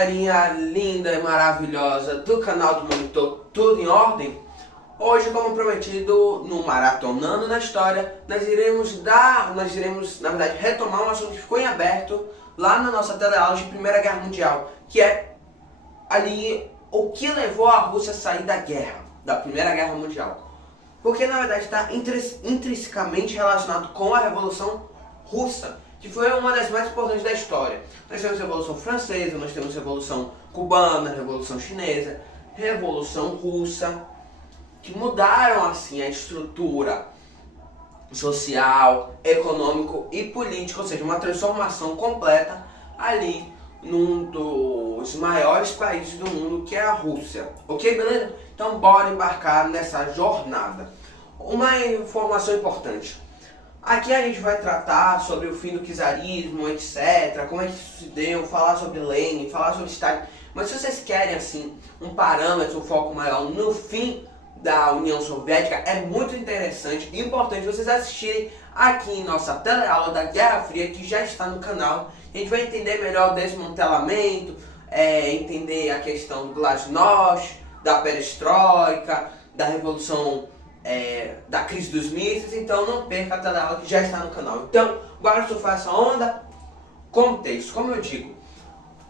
galerinha linda e maravilhosa do canal do Monitor Tudo em Ordem. Hoje, como prometido, no Maratonando na História, nós iremos, na verdade, retomar um assunto que ficou em aberto lá na nossa teleaula de Primeira Guerra Mundial, que é ali o que levou a Rússia a sair da guerra, da Primeira Guerra Mundial. Porque, na verdade, está intrinsecamente relacionado com a Revolução Russa, que foi uma das mais importantes da história. Nós temos a Revolução Francesa, nós temos a Revolução Cubana, a Revolução Chinesa, Revolução Russa, que mudaram assim a estrutura social, econômico e política, ou seja, uma transformação completa ali num dos maiores países do mundo, que é a Rússia. Ok, beleza? Então bora embarcar nessa jornada. Uma informação importante. Aqui a gente vai tratar sobre o fim do czarismo, etc, como é que isso se deu, falar sobre Lenin, falar sobre Stalin. Mas se vocês querem assim um parâmetro, um foco maior no fim da União Soviética, é muito interessante e importante vocês assistirem aqui em nossa teleaula da Guerra Fria, que já está no canal. A gente vai entender melhor o desmantelamento, entender a questão do glasnost, da perestroika, da revolução, da crise dos mísseis. Então não perca a teleaula que já está no canal. Então, bora surfar essa onda. Contexto, como eu digo,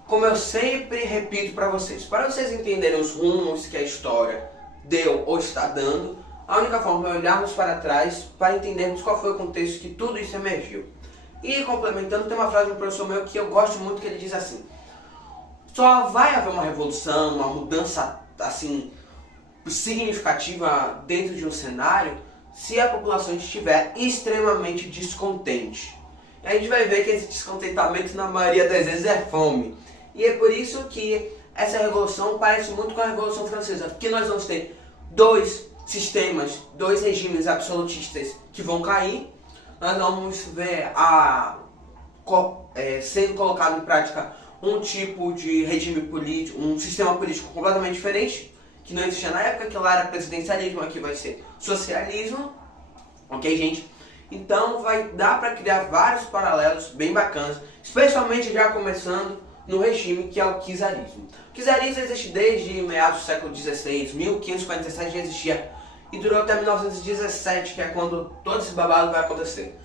como eu sempre repito para vocês entenderem os rumos que a história deu ou está dando, a única forma é olharmos para trás para entendermos qual foi o contexto que tudo isso emergiu. E complementando, tem uma frase de um professor meu que eu gosto muito, que ele diz assim: só vai haver uma revolução, uma mudança assim significativa dentro de um cenário se a população estiver extremamente descontente. E a gente vai ver que esse descontentamento na maioria das vezes é fome. E é por isso que essa revolução parece muito com a Revolução Francesa, porque nós vamos ter dois sistemas, dois regimes absolutistas que vão cair. Nós vamos ver sendo colocado em prática um tipo de regime político, um sistema político completamente diferente, que não existia na época, que lá era presidencialismo, aqui vai ser socialismo, ok, gente? Então vai dar para criar vários paralelos bem bacanas, especialmente já começando no regime que é o czarismo. O czarismo existe desde meados do século XVI, 1547 já existia, e durou até 1917, que é quando todo esse babado vai acontecer.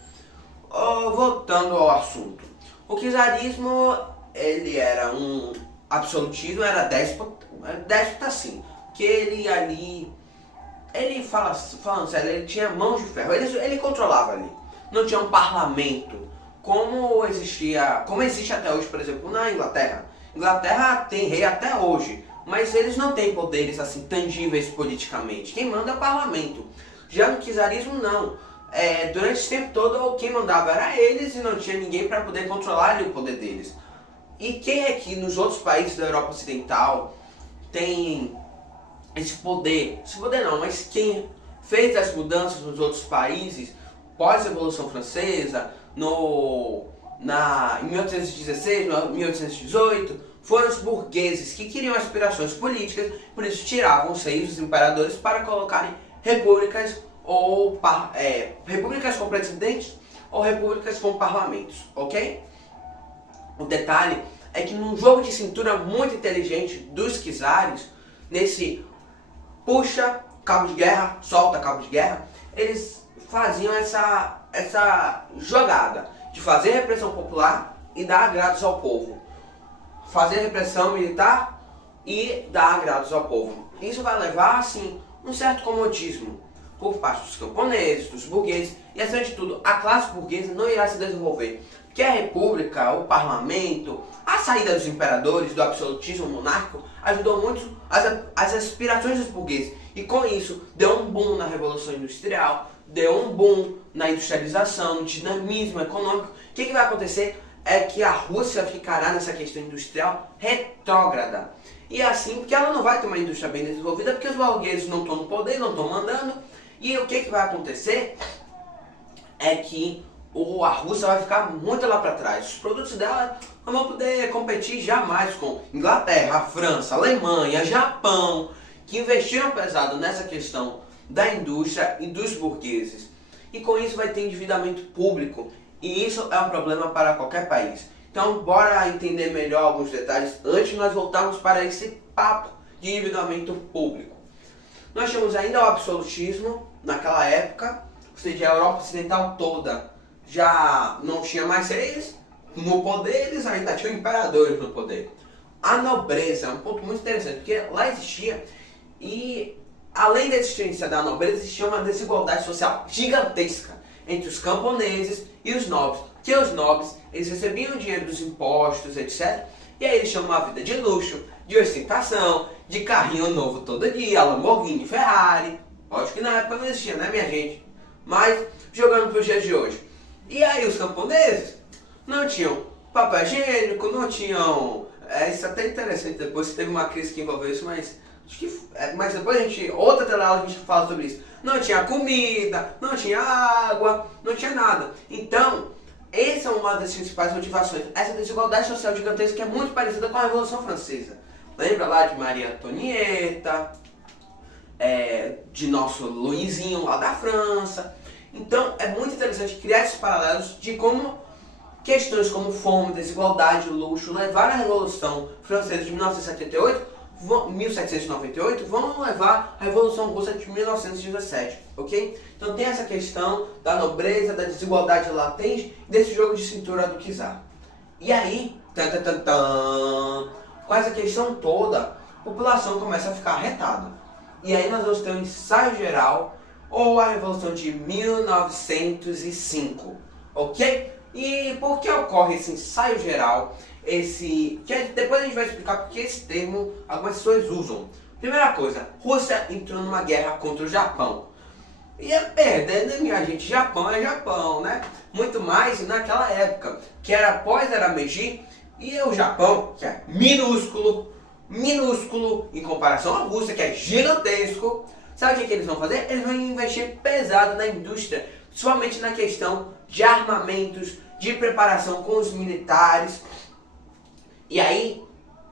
Voltando ao assunto, o czarismo, ele era um absolutismo, era déspota sim, que ele ali, falando sério, ele tinha mãos de ferro, ele controlava ali, não tinha um parlamento, como existe até hoje, por exemplo, na Inglaterra. Inglaterra tem rei até hoje, mas eles não têm poderes assim tangíveis politicamente. Quem manda é o parlamento. Já no czarismo não. Durante esse tempo todo quem mandava era eles e não tinha ninguém para poder controlar ali o poder deles. E quem é que nos outros países da Europa Ocidental tem esse poder? Esse poder não, mas quem fez as mudanças nos outros países pós-Revolução Francesa, em 1816, 1818, foram os burgueses que queriam aspirações políticas, por isso tiravam os reis, os imperadores, para colocarem repúblicas, ou repúblicas com presidentes, ou repúblicas com parlamentos, ok? O detalhe é que num jogo de cintura muito inteligente dos czares, nesse puxa cabo de guerra, solta cabo de guerra, eles faziam essa jogada de fazer repressão popular e dar agrados ao povo. Fazer repressão militar e dar agrados ao povo. Isso vai levar, assim, um certo comodismo por parte dos camponeses, dos burgueses, e acima de tudo, a classe burguesa não irá se desenvolver. Porque a república, o parlamento, a saída dos imperadores, do absolutismo monárquico, ajudou muito as aspirações dos burgueses. E com isso, deu um boom na Revolução Industrial, deu um boom na industrialização, no dinamismo econômico. O que vai acontecer é que a Rússia ficará nessa questão industrial retrógrada. E assim, porque ela não vai ter uma indústria bem desenvolvida, porque os burgueses não estão no poder, não estão mandando. E o que vai acontecer é que a Rússia vai ficar muito lá para trás. Os produtos dela não vão poder competir jamais com Inglaterra, França, Alemanha, Japão, que investiram pesado nessa questão da indústria e dos burgueses. E com isso vai ter endividamento público. E isso é um problema para qualquer país. Então, bora entender melhor alguns detalhes antes de nós voltarmos para esse papo de endividamento público. Nós tínhamos ainda o absolutismo naquela época, ou seja, a Europa Ocidental toda já não tinha mais reis no poder, eles ainda tinham imperadores no poder. A nobreza é um ponto muito interessante, porque lá existia, e além da existência da nobreza, existia uma desigualdade social gigantesca entre os camponeses e os nobres. Que os nobres, eles recebiam dinheiro dos impostos, etc. E aí eles tinham uma vida de luxo, de ostentação, de carrinho novo todo dia, Lamborghini, Ferrari. Lógico que na época não existia, né, minha gente? Mas jogando para os dias de hoje. E aí os camponeses não tinham papel higiênico, não tinham... isso é até interessante, depois teve uma crise que envolveu isso, mas... mas depois outra teleaula a gente fala sobre isso. Não tinha comida, não tinha água, não tinha nada. Então, essa é uma das principais motivações. Essa desigualdade social gigantesca que é muito parecida com a Revolução Francesa. Lembra lá de Maria Antonieta, de nosso Luizinho lá da França. Então, é muito interessante criar esses paralelos de como questões como fome, desigualdade, luxo levaram a Revolução Francesa de 1798 vão levar a Revolução Russa de 1917, ok? Então tem essa questão da nobreza, da desigualdade latente, desse jogo de cintura do czar. E aí, com essa questão toda, a população começa a ficar arretada. E aí nós vamos ter um ensaio geral, ou a Revolução de 1905, ok? E por que ocorre esse ensaio geral? Depois a gente vai explicar porque esse termo algumas pessoas usam. Primeira coisa, Rússia entrou numa guerra contra o Japão. E é perder, né, minha gente? Japão é Japão, né? Muito mais naquela época, que era após a Era Meiji, e o Japão, que é minúsculo em comparação à Rússia, que é gigantesco. Sabe o que eles vão fazer? Eles vão investir pesado na indústria, principalmente na questão de armamentos, de preparação com os militares. E aí,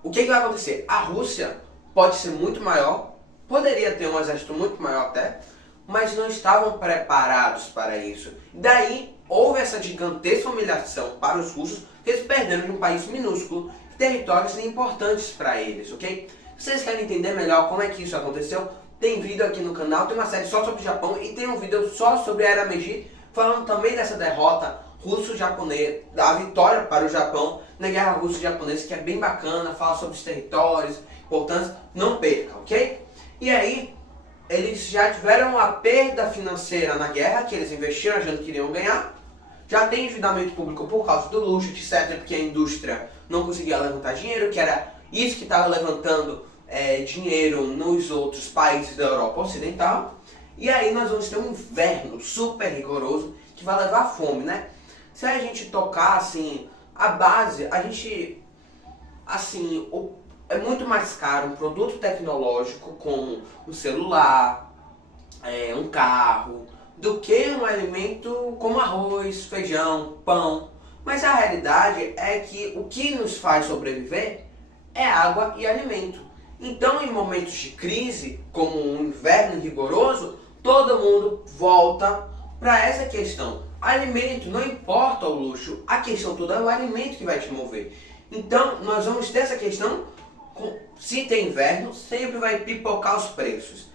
o que vai acontecer? A Rússia pode ser muito maior, poderia ter um exército muito maior até, mas não estavam preparados para isso. Daí, houve essa gigantesca humilhação para os russos, que eles perderam de um país minúsculo territórios importantes para eles, ok? Se vocês querem entender melhor como é que isso aconteceu, tem vídeo aqui no canal, tem uma série só sobre o Japão e tem um vídeo só sobre a Era Meiji, falando também dessa derrota russo-japonesa, da vitória para o Japão na guerra russo-japonesa, que é bem bacana, fala sobre os territórios, importância, não perca, ok? E aí, eles já tiveram a perda financeira na guerra, que eles investiram achando que iriam ganhar, já tem endividamento público por causa do luxo, etc., porque a indústria não conseguia levantar dinheiro, que era isso que estava levantando dinheiro nos outros países da Europa Ocidental. E aí nós vamos ter um inverno super rigoroso que vai levar à fome, né? Se a gente tocar, assim, a base, a gente, assim, é muito mais caro um produto tecnológico como um celular, um carro, do que um alimento como arroz, feijão, pão. Mas a realidade é que o que nos faz sobreviver é água e alimento. Então, em momentos de crise, como um inverno rigoroso, todo mundo volta para essa questão. Alimento, não importa o luxo, a questão toda é o alimento que vai te mover. Então, nós vamos ter essa questão, se tem inverno, sempre vai pipocar os preços.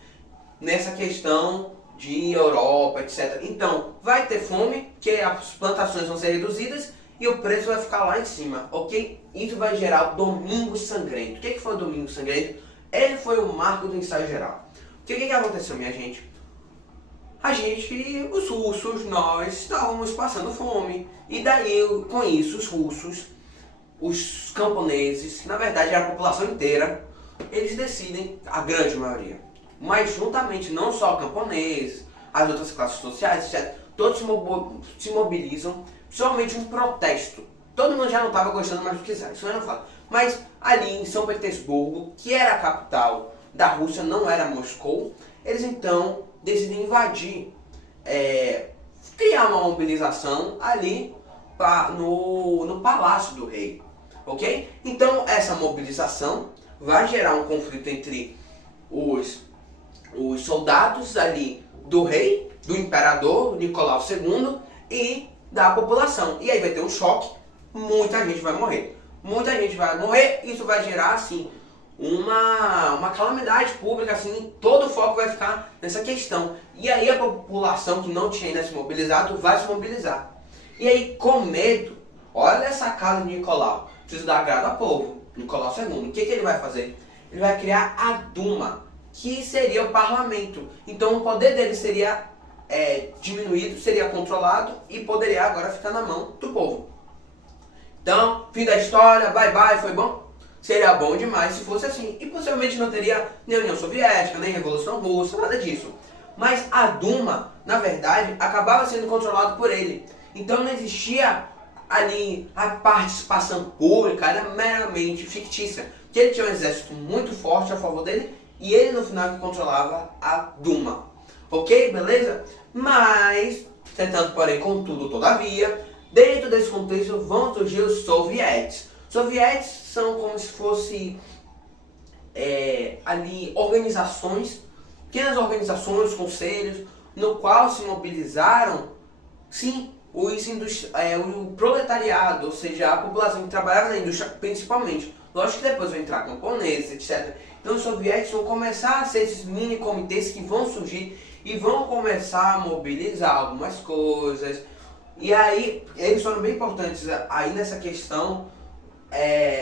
Nessa questão de Europa, etc. Então, vai ter fome, que as plantações vão ser reduzidas e o preço vai ficar lá em cima, ok? Isso vai gerar o Domingo Sangrento. O que foi o Domingo Sangrento? Ele foi o marco do ensaio geral. O que aconteceu, minha gente? Os russos, nós estávamos passando fome. E daí, com isso, os russos, os camponeses, na verdade era a população inteira, eles decidem, a grande maioria, mas juntamente não só camponeses, as outras classes sociais, etc., todos se mobilizam, principalmente um protesto. Todo mundo já não estava gostando mais do que isso eu não falo. Mas ali em São Petersburgo, que era a capital da Rússia, não era Moscou, eles então decidem invadir, criar uma mobilização ali no Palácio do Rei, ok? Então essa mobilização vai gerar um conflito entre os soldados ali do rei, do imperador Nicolau II e da população. E aí vai ter um choque muita gente vai morrer. Muita gente vai morrer, isso vai gerar, assim, uma calamidade pública, assim, todo o foco vai ficar nessa questão. E aí a população que não tinha ainda se mobilizado vai se mobilizar. E aí, com medo, olha essa casa de Nicolau, preciso dar agrado ao povo, Nicolau II, o que ele vai fazer? Ele vai criar a Duma, que seria o parlamento. Então o poder dele seria diminuído, seria controlado e poderia agora ficar na mão do povo. Então, fim da história, bye bye, foi bom? Seria bom demais se fosse assim. E possivelmente não teria nem União Soviética, nem Revolução Russa, nada disso. Mas a Duma, na verdade, acabava sendo controlada por ele. Então não existia ali a participação pública, era meramente fictícia. Porque ele tinha um exército muito forte a favor dele e ele no final que controlava a Duma. Ok? Beleza? Mas, tentando porém, contudo, todavia, dentro desse contexto vão surgir os sovietes. Sovietes são como se fosse ali organizações, pequenas organizações, conselhos, no qual se mobilizaram, sim, o proletariado, ou seja, a população que trabalhava na indústria principalmente. Lógico que depois vão entrar camponeses, etc. Então os sovietes vão começar a ser esses mini comitês que vão surgir e vão começar a mobilizar algumas coisas. E aí, eles foram bem importantes aí nessa questão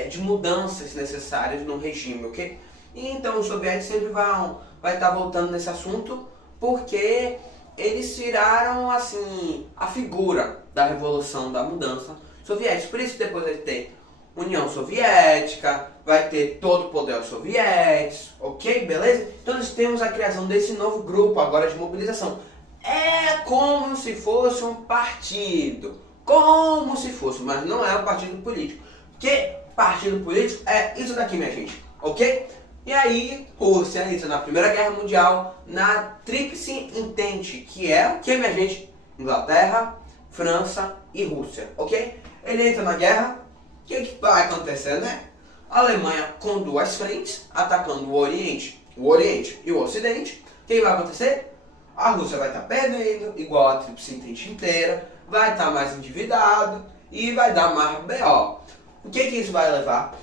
de mudanças necessárias no regime, ok? E então os soviéticos sempre vai estar voltando nesse assunto, porque eles viraram, assim, a figura da revolução, da mudança soviética. Por isso que depois vai ter União Soviética, vai ter todo o poder aos sovietes, ok? Beleza? Então nós temos a criação desse novo grupo agora de mobilização. É como se fosse um partido, como se fosse, mas não é um partido político. Porque partido político é isso daqui, minha gente, ok? E aí, Rússia entra na Primeira Guerra Mundial, na Tríplice Entente, que é o que, minha gente? Inglaterra, França e Rússia, ok? Ele entra na guerra, o que vai acontecer, né? A Alemanha com duas frentes, atacando o Oriente e o Ocidente. O que vai acontecer? A Rússia vai estar perdendo, igual a Tríplice Entente inteira, vai estar mais endividado e vai dar mais B.O. O que isso vai levar?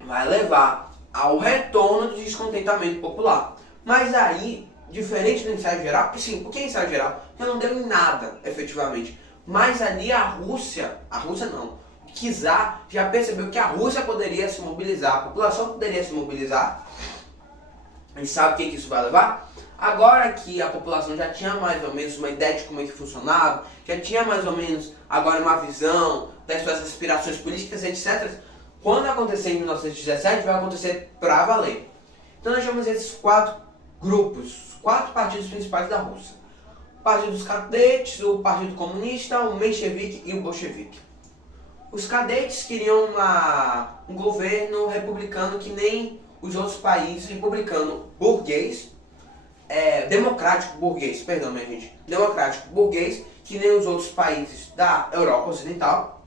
Vai levar ao retorno do descontentamento popular. Mas aí, diferente do ensaio geral, sim, porque ensaio geral já não deu em nada, efetivamente. Mas ali a Rússia não, o czar já percebeu que a Rússia poderia se mobilizar, a população poderia se mobilizar. E sabe o que isso vai levar? Agora que a população já tinha mais ou menos uma ideia de como é que funcionava, já tinha mais ou menos agora uma visão das suas aspirações políticas, etc. Quando acontecer em 1917, vai acontecer pra valer. Então nós temos esses 4 grupos, 4 partidos principais da Rússia. O Partido dos Cadetes, o Partido Comunista, o Menchevique e o Bolchevique. Os cadetes queriam um governo republicano que nem os outros países, republicano burguês, democrático burguês, perdão minha gente, democrático burguês, que nem os outros países da Europa Ocidental.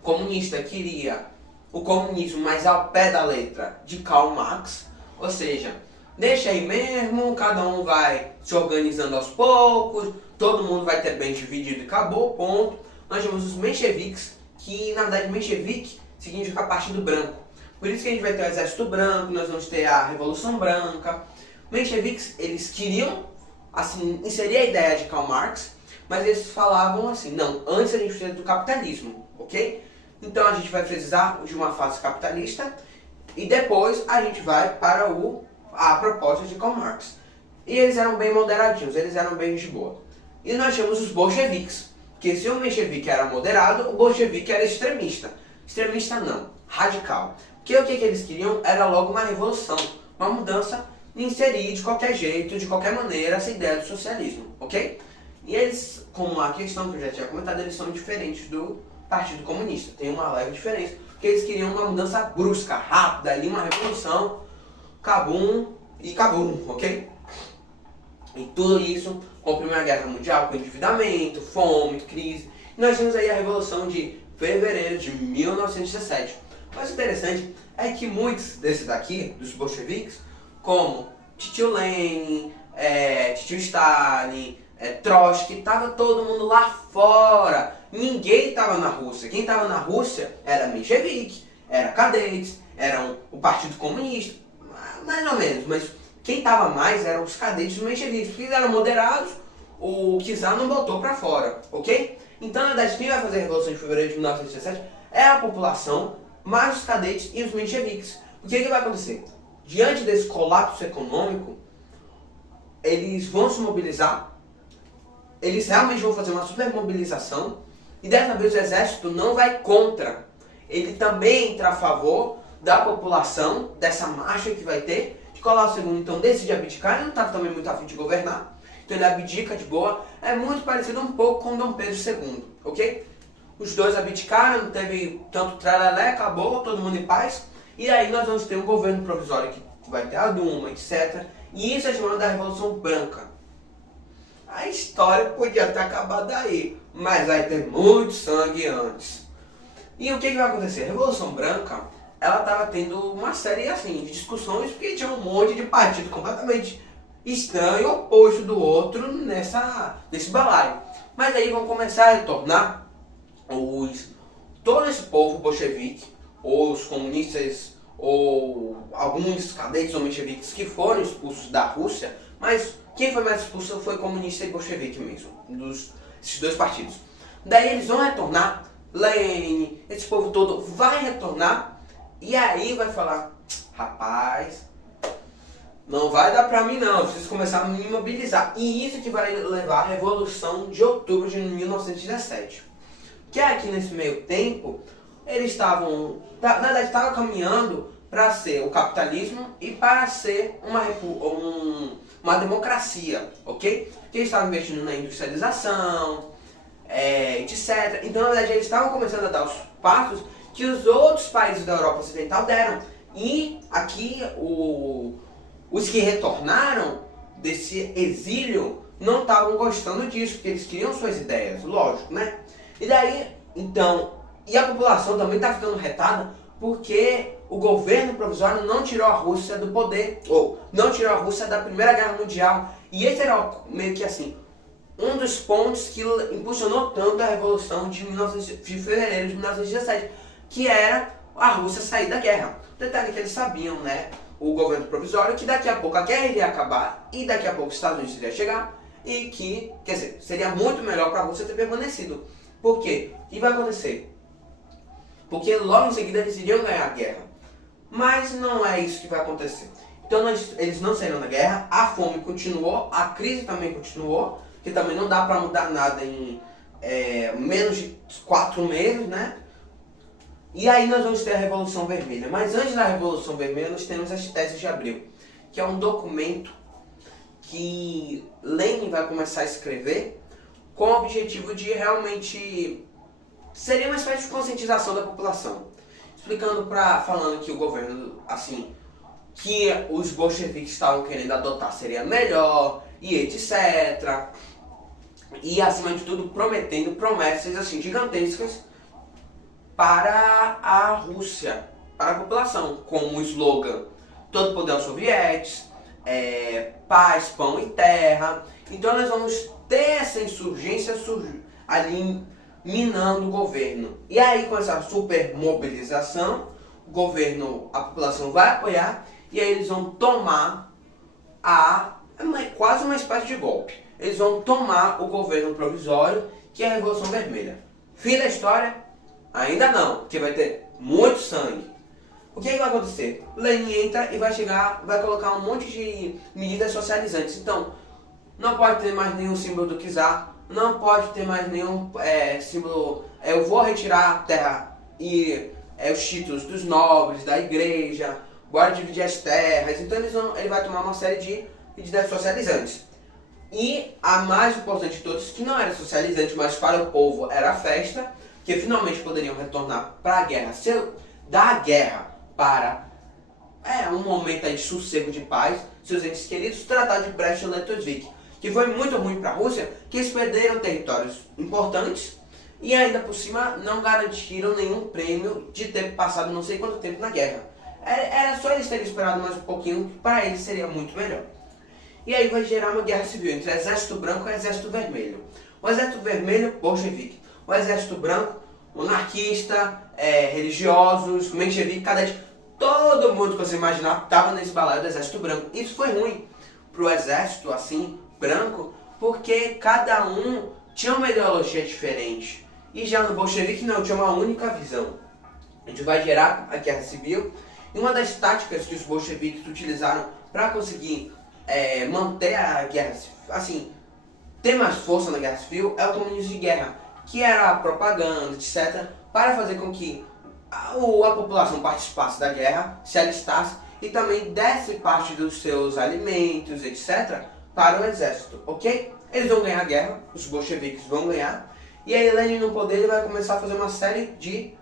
O comunista queria o comunismo mais ao pé da letra de Karl Marx, ou seja, deixa aí mesmo, cada um vai se organizando aos poucos, todo mundo vai ter bem dividido e acabou, ponto. Nós temos os mencheviques, que na verdade menchevique significa partido branco. Por isso que a gente vai ter o exército branco, nós vamos ter a Revolução Branca. Mencheviques, eles queriam assim, inserir a ideia de Karl Marx, mas eles falavam assim, não, antes a gente precisa do capitalismo, ok? Então a gente vai precisar de uma fase capitalista e depois a gente vai para a proposta de Karl Marx. E eles eram bem moderadinhos, eles eram bem de boa. E nós temos os bolcheviques, que se o menchevique era moderado, o bolchevique era extremista. Extremista não, radical. Porque o que eles queriam era logo uma revolução, uma mudança, inserir de qualquer jeito, de qualquer maneira, essa ideia do socialismo, ok? E eles, como a questão que eu já tinha comentado, eles são diferentes do Partido Comunista. Tem uma leve diferença, porque eles queriam uma mudança brusca, rápida, ali uma revolução, cabum e cabum, ok? E tudo isso com a Primeira Guerra Mundial, com endividamento, fome, crise. E nós temos aí a Revolução de Fevereiro de 1917. Mas o interessante é que muitos desses daqui, dos bolcheviques, como Tio Lenin, Tio Stalin, Trotsky, estava todo mundo lá fora, ninguém estava na Rússia. Quem estava na Rússia era menchevique, era cadetes, era o Partido Comunista, mais ou menos, mas quem estava mais eram os cadetes dos mencheviques, porque eles eram moderados, o czar não botou para fora, ok? Então, na verdade, quem vai fazer a Revolução de Fevereiro de 1917 é a população, mais os cadetes e os mencheviques. O que vai acontecer? Diante desse colapso econômico, eles vão se mobilizar, eles realmente vão fazer uma super mobilização, e dessa vez o exército não vai contra, ele também entra a favor da população, dessa marcha que vai ter. Nicolau II então decide abdicar, ele não estava também muito afim de governar, então ele abdica de boa, é muito parecido um pouco com Dom Pedro II, ok? Os dois abdicaram, não teve tanto tralelé, acabou, todo mundo em paz, e aí nós vamos ter um governo provisório que vai ter a Duma, etc. E isso é chamado da Revolução Branca. A história podia ter acabado aí, mas vai ter muito sangue antes. E o que vai acontecer? A Revolução Branca, ela estava tendo uma série assim, de discussões, porque tinha um monte de partido completamente estranho, oposto do outro nesse balaio. Mas aí vão começar a retornar todo esse povo bolchevique, ou os comunistas, ou alguns cadetes ou mencheviques que foram expulsos da Rússia, mas quem foi mais expulso foi comunista e bolchevique mesmo, esses dois partidos. Daí eles vão retornar, Lenin, esse povo todo vai retornar, e aí vai falar, rapaz, não vai dar pra mim não, eu preciso começar a me mobilizar. E isso que vai levar à Revolução de Outubro de 1917. Que aqui nesse meio tempo, eles estavam, na verdade, estavam caminhando para ser o capitalismo e para ser uma democracia, ok? Que eles estavam investindo na industrialização, etc. Então, na verdade, eles estavam começando a dar os passos que os outros países da Europa Ocidental deram. E aqui, os que retornaram desse exílio não estavam gostando disso, porque eles queriam suas ideias, lógico, né? E daí, então, e a população também está ficando retada porque o governo provisório não tirou a Rússia do poder, ou não tirou a Rússia da Primeira Guerra Mundial. E esse era meio que assim, um dos pontos que impulsionou tanto a Revolução de Fevereiro de 1917, que era a Rússia sair da guerra. Detalhe que eles sabiam, né, o governo provisório, que daqui a pouco a guerra iria acabar e daqui a pouco os Estados Unidos iria chegar e que, quer dizer, seria muito melhor para a Rússia ter permanecido. Por quê? O que vai acontecer? Porque logo em seguida eles iriam ganhar a guerra. Mas não é isso que vai acontecer. Então eles não saíram da guerra, a fome continuou, a crise também continuou, que também não dá para mudar nada em menos de 4 meses, né? E aí nós vamos ter a Revolução Vermelha. Mas antes da Revolução Vermelha nós temos as Teses de Abril, que é um documento que Lenin vai começar a escrever com o objetivo de realmente seria uma espécie de conscientização da população, falando que o governo, assim, que os bolcheviques estavam querendo adotar seria melhor e etc. E acima de tudo prometendo promessas assim gigantescas para a Rússia, para a população, como o slogan todo poder aos sovietes, paz, pão e terra. Então nós vamos ter essa insurgência ali minando o governo. E aí com essa super mobilização, a população vai apoiar e aí eles vão tomar quase uma espécie de golpe. Eles vão tomar o governo provisório, que é a Revolução Vermelha. Fim da história? Ainda não, porque vai ter muito sangue. O que vai acontecer? Lenin entra e vai colocar um monte de medidas socializantes. Então, não pode ter mais nenhum símbolo do czar, não pode ter mais nenhum símbolo, eu vou retirar a terra e os títulos dos nobres, da igreja, bora dividir as terras. Então ele vai tomar uma série de medidas socializantes. E a mais importante de todas, que não era socializante, mas para o povo era a festa, que finalmente poderiam retornar para a guerra, da guerra para um momento aí de sossego, de paz, seus entes queridos, Tratado de Brest-Litovsk, que foi muito ruim para a Rússia, que eles perderam territórios importantes e ainda por cima não garantiram nenhum prêmio de ter passado não sei quanto tempo na guerra. Era só eles terem esperado mais um pouquinho, que para eles seria muito melhor. E aí vai gerar uma guerra civil entre Exército Branco e Exército Vermelho. O Exército Vermelho, bolchevique. o exército branco, monarquista, religiosos, menchevique, cadete, todo mundo que você imaginar estava nesse balaio do exército branco. Isso foi ruim pro exército, assim, branco, porque cada um tinha uma ideologia diferente. E já no bolchevique não, tinha uma única visão. A gente vai gerar a guerra civil. E uma das táticas que os bolcheviques utilizaram para conseguir manter a guerra civil, assim, ter mais força na guerra civil, é o comunismo de guerra, que era a propaganda, etc., para fazer com que a população participasse da guerra, se alistasse e também desse parte dos seus alimentos, etc., para o exército, ok? Eles vão ganhar a guerra, os bolcheviques vão ganhar, e aí Lenin no poder ele vai começar a fazer uma série de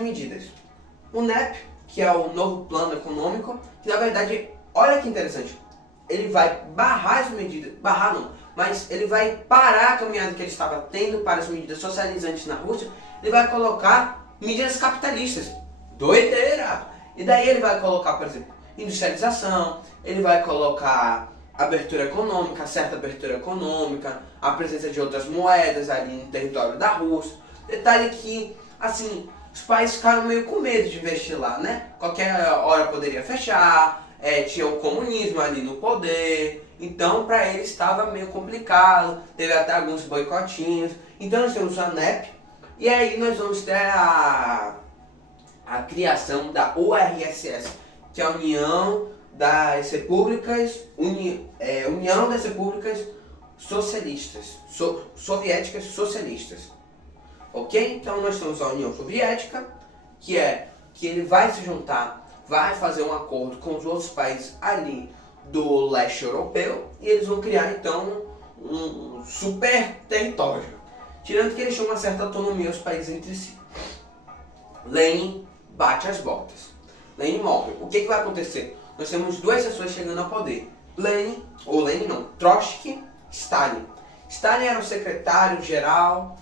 medidas. O NEP, que é o novo plano econômico, que na verdade, olha que interessante, ele vai barrar as medidas, barrar não, mas ele vai parar a caminhada que ele estava tendo para as medidas socializantes na Rússia, ele vai colocar medidas capitalistas. Doideira! E daí ele vai colocar, por exemplo, industrialização, ele vai colocar abertura econômica, certa abertura econômica, a presença de outras moedas ali no território da Rússia. Detalhe que, assim, os países ficaram meio com medo de investir lá, né? Qualquer hora poderia fechar, tinha o comunismo ali no poder, então para eles estava meio complicado, teve até alguns boicotinhos. Então nós temos a NEP, e aí nós vamos ter a criação da URSS, que é a União das Repúblicas, União das Repúblicas Socialistas, Soviéticas Socialistas. Ok? Então nós temos a União Soviética, que ele vai se juntar, vai fazer um acordo com os outros países ali do leste europeu, e eles vão criar então um super território, tirando que eles tinham uma certa autonomia os países entre si. Lenin bate as botas, Lenin morre. O que vai acontecer? Nós temos duas pessoas chegando ao poder, Trotsky, Stalin. Stalin era o secretário-geral,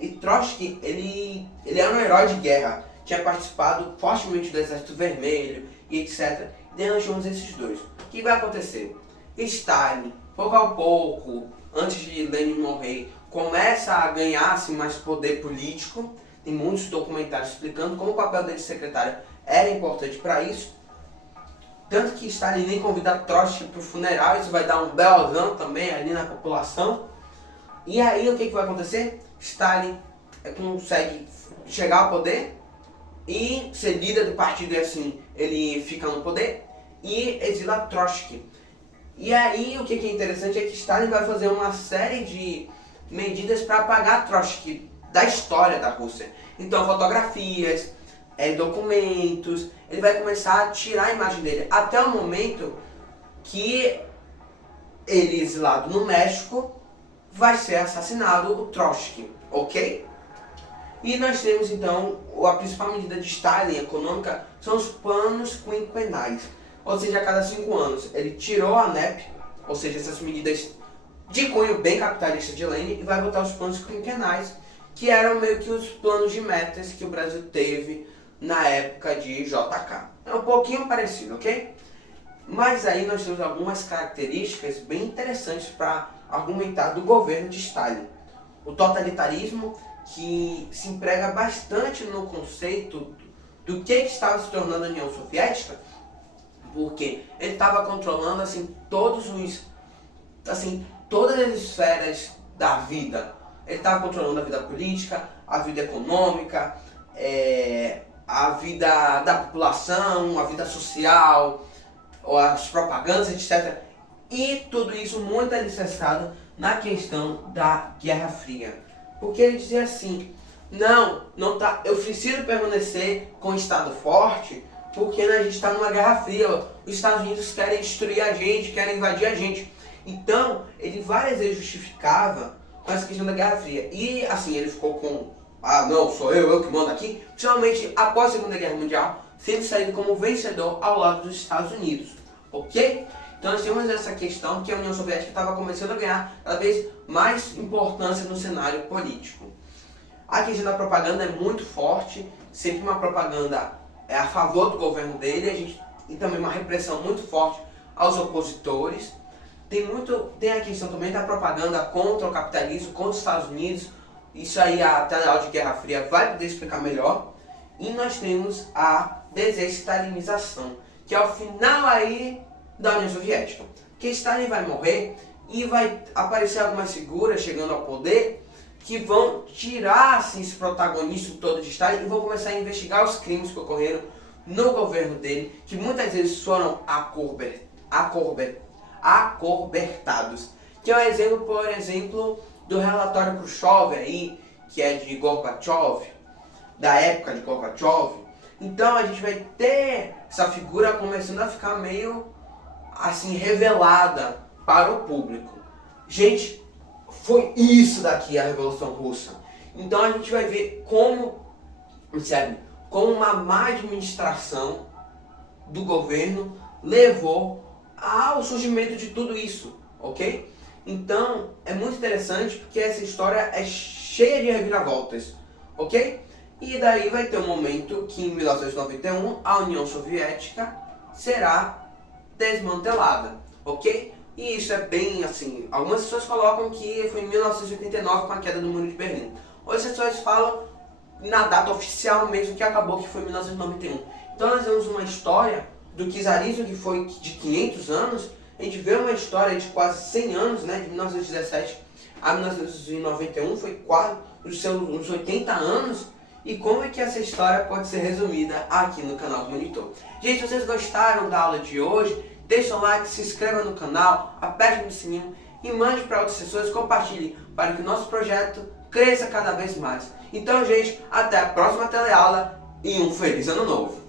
e Trotsky, ele era um herói de guerra, tinha participado fortemente do Exército Vermelho e etc. E daí nós temos esses dois. O que vai acontecer? Stalin, pouco a pouco, antes de Lenin morrer, começa a ganhar assim, mais poder político. Tem muitos documentários explicando como o papel dele de secretário era importante para isso. Tanto que Stalin nem convida Trotsky para o funeral, isso vai dar um belozão também ali na população. E aí o que vai acontecer? Stalin consegue chegar ao poder e ser líder do partido, e assim ele fica no poder e exila Trotsky. E aí o que é interessante é que Stalin vai fazer uma série de medidas para apagar Trotsky da história da Rússia. Então fotografias, documentos, ele vai começar a tirar a imagem dele, até o momento que ele, exilado no México, vai ser assassinado o Trotsky, ok? E nós temos então a principal medida de Stalin econômica são os planos quinquenais, ou seja, a cada 5 anos ele tirou a NEP, ou seja, essas medidas de cunho bem capitalista de Lenin, e vai botar os planos quinquenais, que eram meio que os planos de metas que o Brasil teve na época de JK. É um pouquinho parecido, ok? Mas aí nós temos algumas características bem interessantes para argumentar do governo de Stalin. O totalitarismo, que se emprega bastante no conceito do que estava se tornando a União Soviética, porque ele estava controlando assim todas as esferas da vida. Ele estava controlando a vida política, a vida econômica, a vida da população, a vida social, as propagandas, etc. E tudo isso muito alicerçado na questão da Guerra Fria. Porque ele dizia assim, não tá, eu preciso permanecer com o Estado forte, porque a gente está numa Guerra Fria, os Estados Unidos querem destruir a gente, querem invadir a gente. Então, ele várias vezes justificava com essa questão da Guerra Fria. E assim, ele ficou com, não, sou eu que mando aqui, principalmente após a Segunda Guerra Mundial, sendo saído como vencedor ao lado dos Estados Unidos, ok? Então nós temos essa questão que a União Soviética estava começando a ganhar cada vez mais importância no cenário político. A questão da propaganda é muito forte, sempre uma propaganda a favor do governo dele, e também uma repressão muito forte aos opositores. Tem a questão também da propaganda contra o capitalismo, contra os Estados Unidos, Isso aí a teleaula de Guerra Fria vai poder explicar melhor. E nós temos a desestalinização, que é o final aí da União Soviética. Que Stalin vai morrer e vai aparecer algumas figuras chegando ao poder que vão tirar assim, esse protagonismo todo de Stalin e vão começar a investigar os crimes que ocorreram no governo dele, que muitas vezes foram acobertados. Que é um exemplo, por exemplo, do relatório Khrushchev aí, que é de Gorbachev, da época de Gorbachev. Então a gente vai ter essa figura começando a ficar meio assim revelada para o público. Gente, foi isso daqui a Revolução Russa. Então a gente vai ver como uma má administração do governo levou ao surgimento de tudo isso, ok? Então é muito interessante porque essa história é cheia de reviravoltas, ok? E daí vai ter um momento que em 1991 a União Soviética será desmantelada, ok? E isso é bem assim, algumas pessoas colocam que foi em 1989 com a queda do Muro de Berlim. Outras pessoas falam na data oficial mesmo que acabou, que foi em 1991. Então nós vemos uma história do czarismo que foi de 500 anos, a gente vê uma história de quase 100 anos, né, de 1917 a 1991, foi quase uns 80 anos, e como é que essa história pode ser resumida aqui no canal do Monitor. Gente, se vocês gostaram da aula de hoje, deixa um like, se inscreva no canal, aperte no sininho e mande para outras pessoas, compartilhe para que o nosso projeto cresça cada vez mais. Então, gente, até a próxima teleaula e um feliz ano novo!